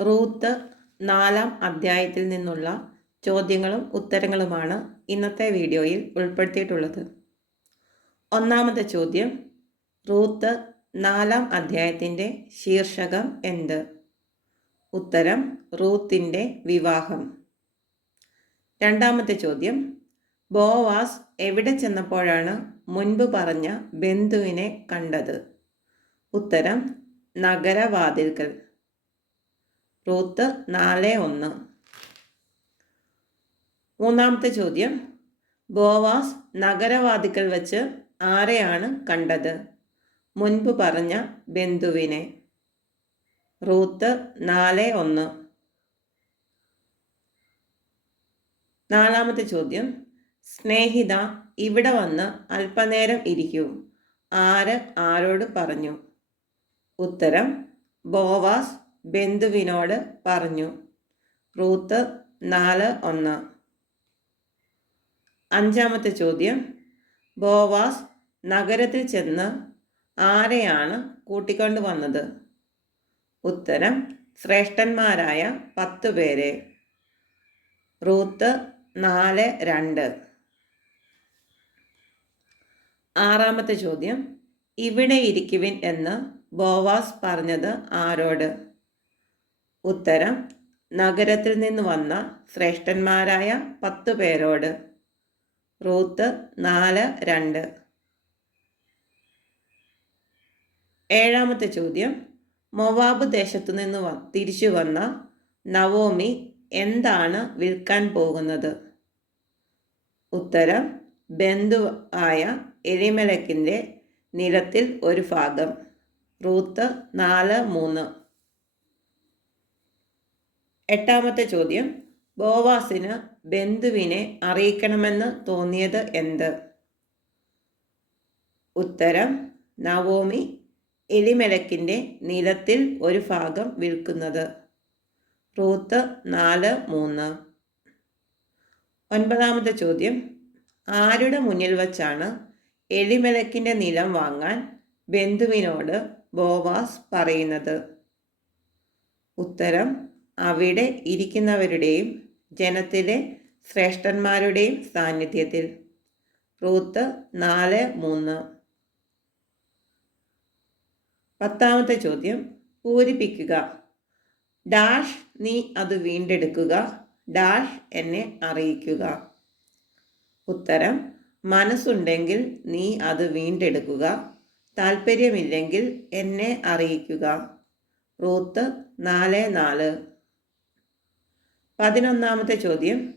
Ruth നാലാം അധ്യായത്തിൽ നിന്നുള്ള ചോദ്യങ്ങളും ഉത്തരങ്ങളുമാണ് ഇന്നത്തെ വീഡിയോയിൽ ഉൾപ്പെടുത്തിയിട്ടുള്ളത്. ഒന്നാമത്തെ ചോദ്യം റൂത്ത് നാലാം അധ്യായത്തിന്റെ ശീർഷകം എന്ത്? ഉത്തരം റൂത്തിന്റെ വിവാഹം. രണ്ടാമത്തെ ചോദ്യം ബോവാസ് എവിടെ ചെന്നപ്പോഴാണ് മുൻപ് പറഞ്ഞ ബന്ധുവിനെ കണ്ടത്? ഉത്തരം നഗരവാതിൽക്കൽ. റൂത്ത് നാല് ഒന്ന്. മൂന്നാമത്തെ ചോദ്യം. ബോവാസ് നഗരവാദികൾ വച്ച് ആരെയാണ് കണ്ടത്? മുൻപ് പറഞ്ഞ ബന്ധുവിനെ. റൂത്ത് നാല് ഒന്ന്. നാലാമത്തെ ചോദ്യം. സ്നേഹിത ഇവിടെ വന്ന് അല്പനേരം ഇരിക്കൂ. ആര് ആരോട് പറഞ്ഞു? ഉത്തരം. ബോവാസ് ബന്ധുവിനോട് പറഞ്ഞു. റൂത്ത് നാല് ഒന്ന്. അഞ്ചാമത്തെ ചോദ്യം. ബോവാസ് നഗരത്തിൽ ചെന്ന് ആരെയാണ് കൂട്ടിക്കൊണ്ടു വന്നത്? ഉത്തരം ശ്രേഷ്ഠന്മാരായ പത്ത് പേരെ. റൂത്ത് നാല് രണ്ട്. ആറാമത്തെ ചോദ്യം. ഇവിടെ ഇരിക്കുവിൻ എന്ന് ബോവാസ് പറഞ്ഞത് ആരോട്? ഉത്തരം നഗരത്തിൽ നിന്ന് വന്ന ശ്രേഷ്ഠന്മാരായ പത്ത് പേരോട്. റൂത്ത് നാല് രണ്ട്. ഏഴാമത്തെ ചോദ്യം മൊവാബ് ദേശത്തു നിന്ന് തിരിച്ചു വന്ന നവോമി എന്താണ് വിൽക്കാൻ പോകുന്നത്? ഉത്തരം ബന്ധു ആയ എലിമലക്കിന്റെ നിലത്തിൽ ഒരു ഭാഗം. റൂത്ത് നാല് മൂന്ന്. എട്ടാമത്തെ ചോദ്യം. ബോവാസിന് ബന്ധുവിനെ അറിയിക്കണമെന്ന് തോന്നിയത് എന്ത്? ഉത്തരം നവോമി എലിമലക്കിന്റെ നിലത്തിൽ ഒരു ഭാഗം വിൽക്കുന്നത്. റൂത്ത് നാല് മൂന്ന്. ഒൻപതാമത്തെ ചോദ്യം. ആരുടെ മുന്നിൽ വച്ചാണ് എലിമലക്കിന്റെ നിലം വാങ്ങാൻ ബന്ധുവിനോട് ബോവാസ് പറയുന്നത്? ഉത്തരം അവിടെ ഇരിക്കുന്നവരുടെയും ജനത്തിലെ ശ്രേഷ്ഠന്മാരുടെയും സാന്നിധ്യത്തിൽ. റൂത്ത് നാല് മൂന്ന്. പത്താമത്തെ ചോദ്യം. പൂരിപ്പിക്കുക. ഡാഷ് നീ അത് വീണ്ടെടുക്കുക. ഡാഷ് എന്നെ അറിയിക്കുക. ഉത്തരം. മനസ്സുണ്ടെങ്കിൽ നീ അത് വീണ്ടെടുക്കുക. താല്പര്യമില്ലെങ്കിൽ എന്നെ അറിയിക്കുക. റൂത്ത് നാല് നാല്. പതിനൊന്നാമത്തെ ചോദ്യം.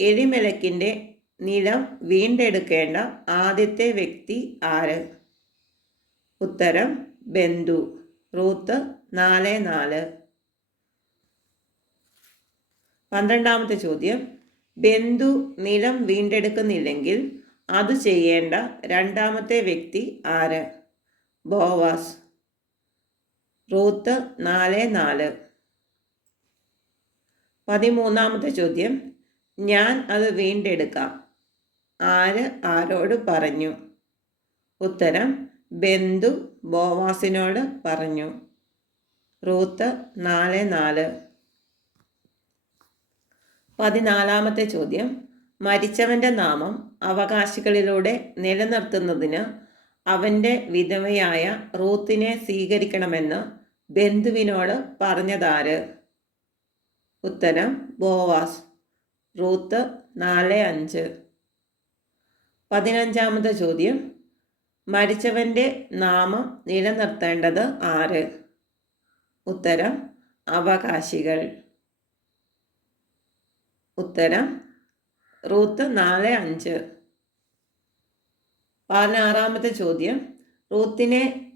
എലിമലക്കിന്റെ നിലം വീണ്ടെടുക്കേണ്ട ആദ്യത്തെ വ്യക്തി ആര്? ഉത്തരം ബന്ധു. റൂത്ത് നാല് നാല്. പന്ത്രണ്ടാമത്തെ ചോദ്യം. ബന്ധു നിലം വീണ്ടെടുക്കുന്നില്ലെങ്കിൽ അത് ചെയ്യേണ്ട രണ്ടാമത്തെ വ്യക്തി ആര്? ബോവാസ്. റൂത്ത് നാല് നാല്. പതിമൂന്നാമത്തെ ചോദ്യം. ഞാൻ അത് വീണ്ടെടുക്കാം. ആര് ആരോട് പറഞ്ഞു? ഉത്തരം ബന്ധു ബോവാസിനോട് പറഞ്ഞു. റൂത്ത് നാല് നാല്. പതിനാലാമത്തെ ചോദ്യം. മരിച്ചവന്റെ നാമം അവകാശികളിലൂടെ നിലനിർത്തുന്നതിന് അവന്റെ വിധവയായ റൂത്തിനെ സ്വീകരിക്കണമെന്ന് ബന്ധുവിനോട് പറഞ്ഞതാര്? ഉത്തരം ബോവാസ്. റൂത്ത് നാല് അഞ്ച്. പതിനഞ്ചാമത്തെ ചോദ്യം. മരിച്ചവന്റെ നാമം നിലനിർത്തേണ്ടത് ആര്? ഉത്തരം അവകാശികൾ. ഉത്തരം റൂത്ത് നാല് അഞ്ച്. പതിനാറാമത്തെ ചോദ്യം. റൂത്തിനെ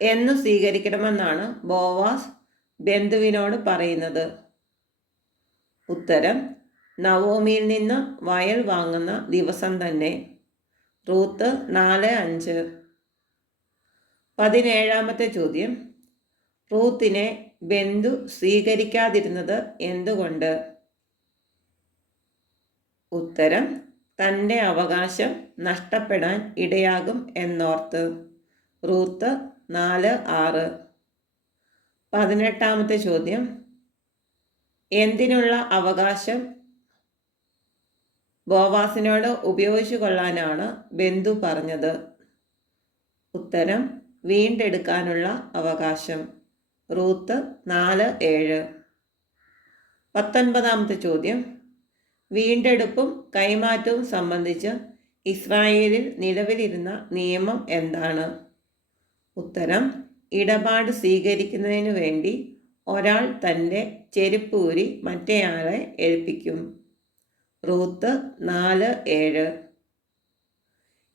എന്ന് സ്വീകരിക്കണമെന്നാണ് ബോവാസ് ബന്ധുവിനോട് പറയുന്നത്. ഉത്തരം നവോമിയിൽ നിന്ന് വയൽ വാങ്ങുന്ന ദിവസം തന്നെ. റൂത്ത് നാല് അഞ്ച്. പതിനേഴാമത്തെ ചോദ്യം റൂത്തിനെ ബന്ധു സ്വീകരിക്കാതിരുന്നത് എന്തുകൊണ്ട്? ഉത്തരം തന്റെ അവകാശം നഷ്ടപ്പെടാൻ ഇടയാകും എന്നോർത്ത്. റൂത്ത് നാല് ആറ്. പതിനെട്ടാമത്തെ ചോദ്യം. എന്തിനുള്ള അവകാശം ബോവാസിനോട് ഉപയോഗിച്ചു കൊള്ളാനാണ് ബന്ധു പറഞ്ഞത്? ഉത്തരം വീണ്ടെടുക്കാനുള്ള അവകാശം. റൂത്ത് നാല് ഏഴ്. പത്തൊൻപതാമത്തെ ചോദ്യം. വീണ്ടെടുപ്പും കൈമാറ്റവും സംബന്ധിച്ച് ഇസ്രായേലിൽ നിലവിലിരുന്ന നിയമം എന്താണ്? ഉത്തരം ഇടപാട് സ്വീകരിക്കുന്നതിനു വേണ്ടി ഒരാൾ തന്റെ ചെരുപ്പൂരി മറ്റേയാളെ ഏൽപ്പിക്കും. റൂത്ത് നാല് ഏഴ്.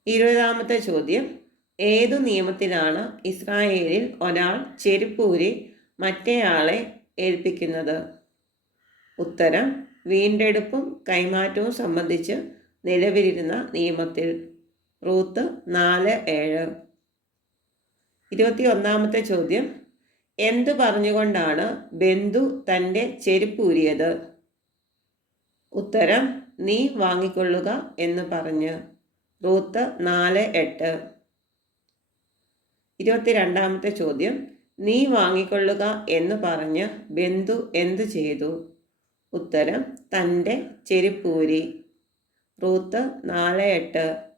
ഇരുപതാമത്തെ ചോദ്യം. ഏതു നിയമത്തിലാണ് ഇസ്രായേലിൽ ഒരാൾ ചെരുപ്പൂരി മറ്റേയാളെ ഏൽപ്പിക്കുന്നത്? ഉത്തരം വീണ്ടെടുപ്പും കൈമാറ്റവും സംബന്ധിച്ച് നിലവിലിരുന്ന നിയമത്തിൽ. റൂത്ത് നാല് ഏഴ്. ഇരുപത്തി ഒന്നാമത്തെ ചോദ്യം. എന്തു പറഞ്ഞുകൊണ്ടാണ് ബന്ധു തന്റെ ചെരുപ്പൂരിയത് ഉത്തരം നീ വാങ്ങിക്കൊള്ളുക എന്ന് പറഞ്ഞ്. റൂത്ത് നാല് എട്ട്. ഇരുപത്തിരണ്ടാമത്തെ ചോദ്യം നീ വാങ്ങിക്കൊള്ളുക എന്ന് പറഞ്ഞ് ബന്ധു എന്തു ചെയ്തു? ഉത്തരം തന്റെ ചെരുപ്പൂരി റൂത്ത് നാല് എട്ട്.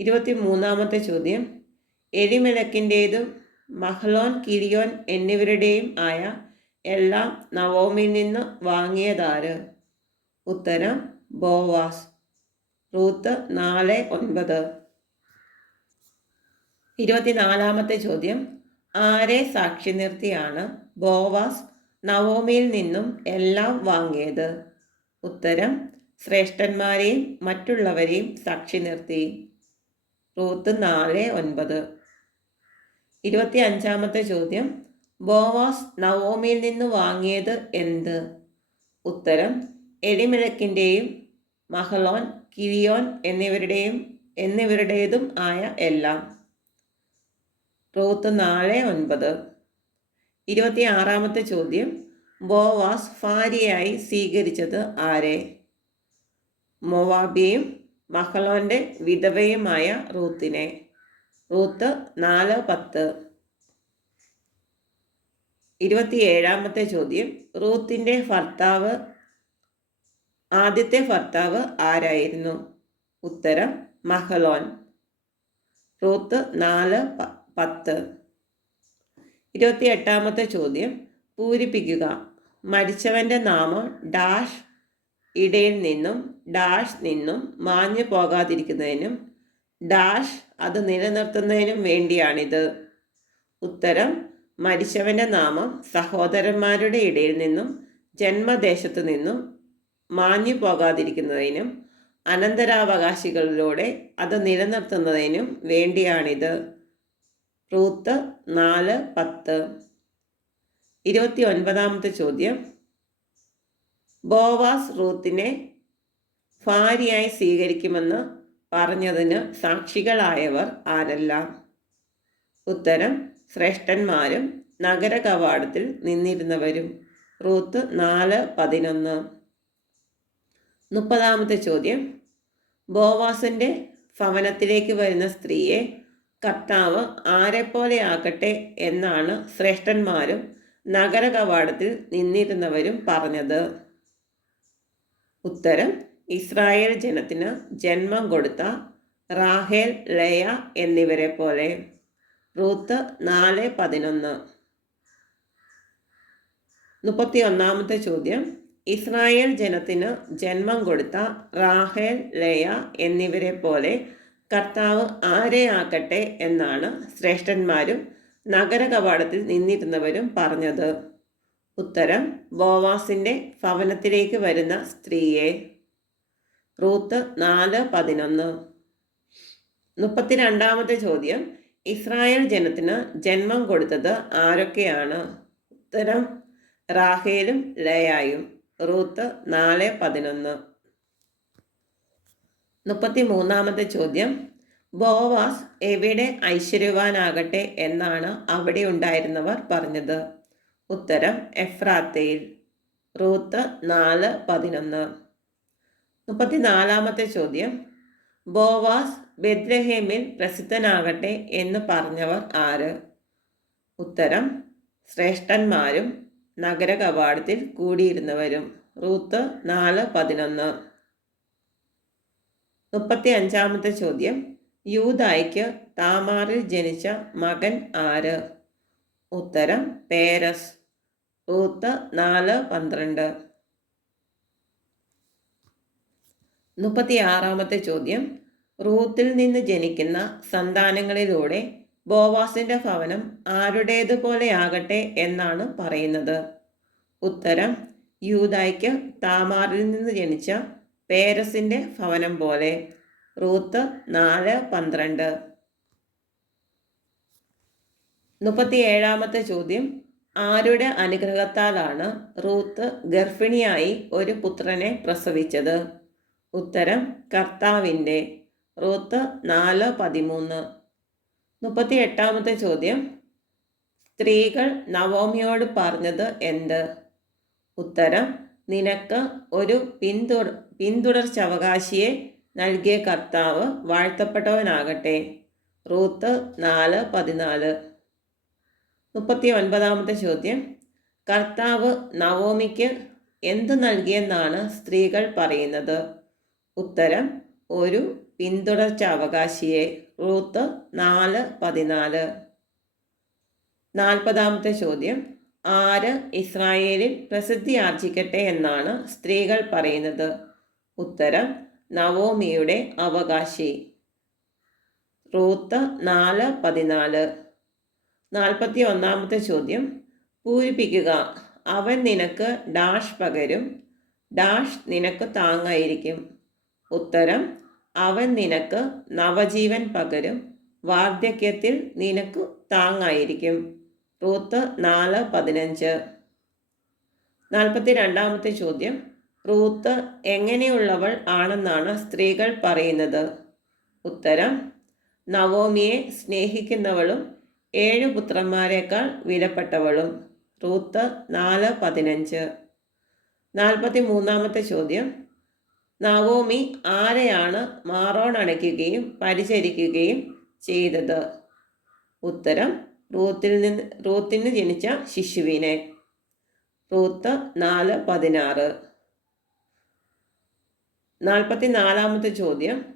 ഇരുപത്തി മൂന്നാമത്തെ ചോദ്യം എലിമിലക്കിന്റേതും മഹ്ലോൻ കിരിയോൻ എന്നിവരുടെയും ആയ എല്ലാം നവോമിൽ നിന്ന് വാങ്ങിയതാര്? ഉത്തരം ബോവാസ്. റൂത്ത് നാല് ഒൻപത്. ഇരുപത്തിനാലാമത്തെ ചോദ്യം. ആരെ സാക്ഷി നിർത്തിയാണ് ബോവാസ് നവോമിയിൽ നിന്നും എല്ലാം വാങ്ങിയത്? ഉത്തരം ശ്രേഷ്ഠന്മാരെയും മറ്റുള്ളവരെയും സാക്ഷി നിർത്തി. റൂത്ത് നാല് ഒൻപത്. ഇരുപത്തി അഞ്ചാമത്തെ ചോദ്യം ബോവാസ് നവോമിയിൽ നിന്ന് വാങ്ങിയത് എന്ത്? ഉത്തരം എടിമിഴക്കിന്റെയും മഹലോൻ കിരിയോൻ എന്നിവരുടെയും എന്നിവരുടേതും ആയ എല്ലാം. റൂത്ത് നാല് ഒൻപത്. ഇരുപത്തി ആറാമത്തെ ചോദ്യം ബോവാസ് ഭാര്യയായി സ്വീകരിച്ചത് ആരെ? മൊവാബിയും മഹലോന്റെ വിധവയുമായ റൂത്തിനെ. റൂത്ത് നാല് പത്ത്? ഇരുപത്തിയേഴാമത്തെ ചോദ്യം. റൂത്തിന്റെ ഭർത്താവ് ആദ്യത്തെ ഭർത്താവ് ആരായിരുന്നു? ഉത്തരം മഹലോൻ. റൂത്ത് നാല് പത്ത്. ഇരുപത്തി എട്ടാമത്തെ ചോദ്യം. പൂരിപ്പിക്കുക. മരിച്ചവന്റെ നാമം ഡാഷ് ഇടയിൽ നിന്നും ഡാഷ് നിന്നും മാഞ്ഞു പോകാതിരിക്കുന്നതിനും ഡാഷ് അത് നിലനിർത്തുന്നതിനും വേണ്ടിയാണിത്. ഉത്തരം മരിച്ചവന്റെ നാമം സഹോദരന്മാരുടെ ഇടയിൽ നിന്നും ജന്മദേശത്തു നിന്നും മാഞ്ഞു പോകാതിരിക്കുന്നതിനും അനന്തരാവകാശികളിലൂടെ അത് നിലനിർത്തുന്നതിനും വേണ്ടിയാണിത്. റൂത്ത് നാല് പത്ത്. ഇരുപത്തി ഒൻപതാമത്തെ ചോദ്യം. ബോവാസ് റൂത്തിനെ ഭാര്യയായി സ്വീകരിക്കുമെന്ന് പറഞ്ഞതിന് സാക്ഷികളായവർ ആരെല്ലാം? ഉത്തരം ശ്രേഷ്ഠന്മാരും നഗര കവാടത്തിൽ നിന്നിരുന്നവരും. റൂത്ത് നാല് പതിനൊന്ന്. മുപ്പതാമത്തെ ചോദ്യം. ബോവാസിന്റെ ഭവനത്തിലേക്ക് വരുന്ന സ്ത്രീയെ കർത്താവ് ആരെപ്പോലെ ആകട്ടെ എന്നാണ് ശ്രേഷ്ഠന്മാരും നഗര കവാടത്തിൽ നിന്നിരുന്നവരും പറഞ്ഞത്. ഉത്തരം ഇസ്രായേൽ ജനത്തിന് ജന്മം കൊടുത്ത റാഹേൽ ലയ എന്നിവരെ പോലെ. റൂത്ത് നാല് പതിനൊന്ന്. മുപ്പത്തി ഒന്നാമത്തെ ചോദ്യം. ഇസ്രായേൽ ജനത്തിന് ജന്മം കൊടുത്ത റാഹേൽ ലയ എന്നിവരെ പോലെ കർത്താവ് ആരെ ആക്കട്ടെ എന്നാണ് ശ്രേഷ്ഠന്മാരും നഗര കവാടത്തിൽ നിന്നിരുന്നവരും പറഞ്ഞത്. ഉത്തരം ബോവാസിന്റെ ഭവനത്തിലേക്ക് വരുന്ന സ്ത്രീയെ. റൂത്ത് നാല് പതിനൊന്ന്. മുപ്പത്തിരണ്ടാമത്തെ ചോദ്യം. ഇസ്രായേൽ ജനത്തിന് ജന്മം കൊടുത്തത് ആരൊക്കെയാണ്? ഉത്തരം റാഹേലും ലയായും. റൂത്ത് നാല് പതിനൊന്ന്. മുപ്പത്തി മൂന്നാമത്തെ ചോദ്യം. ബോവാസ് എവിടെ ഐശ്വര്യവാനാകട്ടെ എന്നാണ് അവിടെ ഉണ്ടായിരുന്നവർ പറഞ്ഞത്. ഉത്തരം എഫ്രാത്തയിൽ. റൂത്ത് നാല് പതിനൊന്ന്. മുപ്പത്തിനാലാമത്തെ ചോദ്യം. ബോവാസ് ബെദ്രഹേമിൽ പ്രസിദ്ധനാകട്ടെ എന്ന് പറഞ്ഞവർ ആര്? ഉത്തരം ശ്രേഷ്ഠന്മാരും നഗര കവാടത്തിൽ കൂടിയിരുന്നവരും. റൂത്ത് നാല് പതിനൊന്ന്. മുപ്പത്തി അഞ്ചാമത്തെ ചോദ്യം. യൂതായ്ക്ക് താമാറിൽ ജനിച്ച മകൻ ആര്? ഉത്തരം പേരസ്. റൂത്ത് നാല് പന്ത്രണ്ട്. മുപ്പത്തി ആറാമത്തെ ചോദ്യം. റൂത്തിൽ നിന്ന് ജനിക്കുന്ന സന്താനങ്ങളിലൂടെ ബോവാസിന്റെ ഭവനം ആരുടേതുപോലെയാകട്ടെ എന്നാണ് പറയുന്നത്. ഉത്തരം യൂതായ്ക്ക് താമാറിൽ നിന്ന് ജനിച്ച പേരസിന്റെ ഭവനം പോലെ. റൂത്ത് നാല് പന്ത്രണ്ട്. മുപ്പത്തി ഏഴാമത്തെ ചോദ്യം. ആരുടെ അനുഗ്രഹത്താലാണ് റൂത്ത് ഗർഭിണിയായി ഒരു പുത്രനെ പ്രസവിച്ചത്? ഉത്തരം കർത്താവിന്റെ. റൂത്ത് നാല് പതിമൂന്ന്. മുപ്പത്തി എട്ടാമത്തെ ചോദ്യം. സ്ത്രീകൾ നവോമിയോട് പറഞ്ഞത് എന്ത്? ഉത്തരം നിനക്ക് ഒരു പിന്തുടർ പിന്തുടർച്ചവകാശിയെ നൽകിയ കർത്താവ് വാഴ്ത്തപ്പെട്ടവനാകട്ടെ. റൂത്ത് നാല് പതിനാല്. മുപ്പത്തി ഒൻപതാമത്തെ ചോദ്യം. കർത്താവ് നവോമിക്ക് എന്ത് നൽകിയെന്നാണ് സ്ത്രീകൾ പറയുന്നത്? ഉത്തരം ഒരു പിന്തുടർച്ച അവകാശിയെ റൂത്ത് നാല് പതിനാല്. നാൽപ്പതാമത്തെ ചോദ്യം ആര് ഇസ്രായേലിൽ പ്രസിദ്ധി ആർജിക്കട്ടെ എന്നാണ് സ്ത്രീകൾ പറയുന്നത്? ഉത്തരം നവോമിയുടെ അവകാശി. റൂത്ത് നാല് പതിനാല്. നാൽപ്പത്തി ഒന്നാമത്തെ ചോദ്യം പൂരിപ്പിക്കുക. അവൻ നിനക്ക് ഡാഷ് പകരും ഡാഷ് നിനക്ക് താങ്ങായിരിക്കും. ഉത്തരം അവൻ നിനക്ക് നവജീവൻ പകരും വാർദ്ധക്യത്തിൽ നിനക്ക് താങ്ങായിരിക്കും. റൂത്ത് നാല് പതിനഞ്ച്. നാൽപ്പത്തി രണ്ടാമത്തെ ചോദ്യം. റൂത്ത് എങ്ങനെയുള്ളവൾ ആണെന്നാണ് സ്ത്രീകൾ പറയുന്നത്. ഉത്തരം നവോമിയെ സ്നേഹിക്കുന്നവളും ഏഴു പുത്രന്മാരെക്കാൾ വിലപ്പെട്ടവളും. റൂത്ത് നാല് പതിനഞ്ച്. നാൽപ്പത്തി മൂന്നാമത്തെ ചോദ്യം. നവോമി ആരെയാണ് മാറോൺ അണയ്ക്കുകയും പരിചരിക്കുകയും ചെയ്തത്? ഉത്തരം റൂത്തിൽ നിന്ന് റൂത്തിന് ജനിച്ച ശിശുവിനെ. റൂത്ത് നാല് പതിനാറ്. നാൽപ്പത്തി നാലാമത്തെ ചോദ്യം.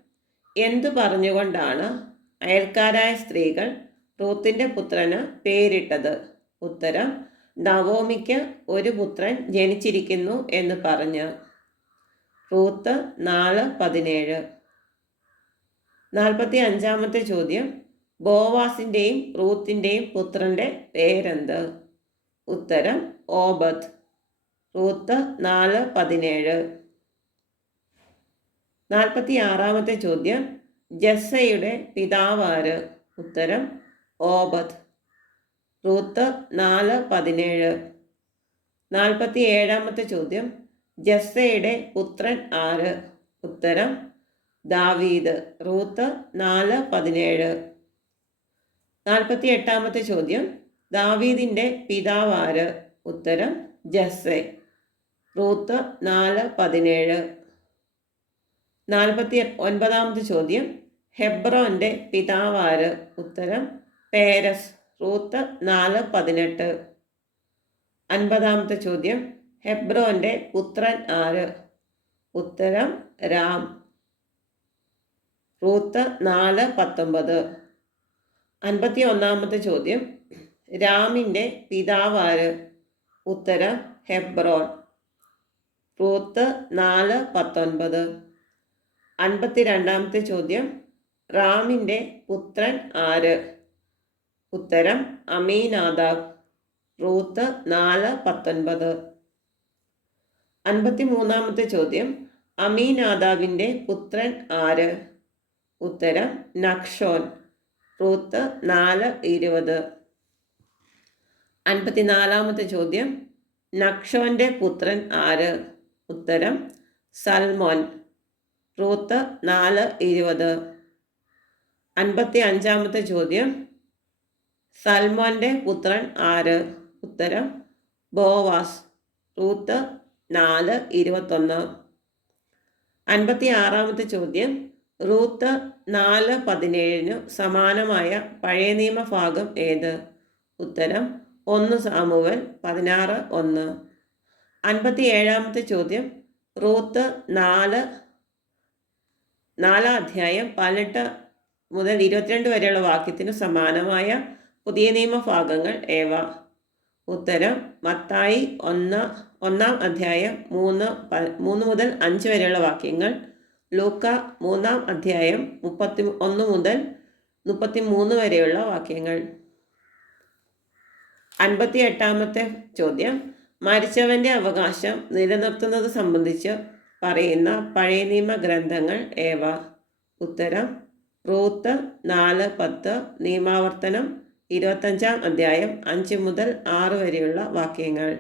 എന്തു പറഞ്ഞുകൊണ്ടാണ് അയൽക്കാരായ സ്ത്രീകൾ റൂത്തിന്റെ പുത്രന് പേരിട്ടത്? ഉത്തരം നവോമിക്ക് ഒരു പുത്രൻ ജനിച്ചിരിക്കുന്നു എന്ന് പറഞ്ഞ്. റൂത്ത് നാല് പതിനേഴ്. നാൽപ്പത്തി അഞ്ചാമത്തെ ചോദ്യം. ബോവാസിന്റെയും റൂത്തിന്റെയും പുത്രന്റെ പേരെന്ത്? ഉത്തരം ഓബത്ത് റൂത്ത് നാല് പതിനേഴ്. നാൽപ്പത്തി ആറാമത്തെ ചോദ്യം. ജസ്സയുടെ പിതാവാര് ഉത്തരം ഓബത്ത് റൂത്ത് നാല് പതിനേഴ്. നാൽപ്പത്തി ഏഴാമത്തെ ചോദ്യം. ജസ്സയുടെ പുത്രൻ ആര്? ഉത്തരം ദാവീദ്. റൂത്ത് നാല് പതിനേഴ്. നാൽപ്പത്തി എട്ടാമത്തെ ചോദ്യം ദാവീദിന്റെ പിതാവ് ആര്? ഉത്തരം ജസ്സെ. റൂത്ത് നാല് പതിനേഴ്. നാൽപ്പത്തി ഒൻപതാമത്തെ ചോദ്യം ഹെബ്രോന്റെ പിതാവ് ആര്? ഉത്തരം പേരസ്. റൂത്ത് നാല് പതിനെട്ട്. അൻപതാമത്തെ ചോദ്യം ഹെബ്രോന്റെ പുത്രൻ ആര്? ഉത്തരം രാം. റൂത്ത് നാല് പത്തൊമ്പത്. അൻപത്തി ഒന്നാമത്തെ ചോദ്യം രാമിന്റെ പിതാവാര് ഉത്തരം ഹെബ്രോൻ. റൂത്ത് നാല് പത്തൊൻപത്. അൻപത്തി രണ്ടാമത്തെ ചോദ്യം. റാമിന്റെ പുത്രൻ ആര്? ഉത്തരം അമീനാദാബ്. റൂത്ത് നാല് പത്തൊൻപത്. അൻപത്തി മൂന്നാമത്തെ ചോദ്യം. അമീനാദാവിന്റെ പുത്രൻ ആര്? ഉത്തരം നക്ഷോൻ റൂത്ത് നാല് ഇരുപത്. അൻപത്തിനാലാമത്തെ ചോദ്യം. നക്ഷോന്റെ പുത്രൻ ആര്? ഉത്തരം സൽമോൻ. റൂത്ത് നാല് ഇരുപത്. അൻപത്തി അഞ്ചാമത്തെ ചോദ്യം. സൽമോന്റെ പുത്രൻ ആര്? ഉത്തരം ബോവാസ്. റൂത്ത് നാല് ഇരുപത്തൊന്ന്. അൻപത്തി ആറാമത്തെ ചോദ്യം. റൂത്ത് നാല് പതിനേഴിന് സമാനമായ പഴയ നിയമ ഭാഗം ഏത്? ഉത്തരം ഒന്ന് സാമുവൻ പതിനാറ് ഒന്ന്. അൻപത്തി ഏഴാമത്തെ ചോദ്യം. റൂത്ത് നാല് നാലാം അധ്യായം പതിനെട്ട് മുതൽ ഇരുപത്തിരണ്ട് വരെയുള്ള വാക്യത്തിന് സമാനമായ പുതിയ നിയമ ഭാഗങ്ങൾ ഏവ? ഉത്തരം മത്തായി ഒന്ന് ഒന്നാം അധ്യായം മൂന്ന് മൂന്ന് മുതൽ അഞ്ച് വരെയുള്ള വാക്യങ്ങൾ. ലൂക്ക മൂന്നാം അധ്യായം മുപ്പത്തി ഒന്ന് മുതൽ മുപ്പത്തി മൂന്ന് വരെയുള്ള വാക്യങ്ങൾ. അൻപത്തി എട്ടാമത്തെ ചോദ്യം. മരിച്ചവന്റെ അവകാശം നിലനിർത്തുന്നത് സംബന്ധിച്ച് പറയുന്ന പഴയ നിയമ ഗ്രന്ഥങ്ങൾ ഏവ? ഉത്തരം റൂത്ത് നാല് പത്ത് നിയമാവർത്തനം ഇരുപത്തഞ്ചാം അധ്യായം അഞ്ച് മുതൽ ആറ് വരെയുള്ള വാക്യങ്ങൾ.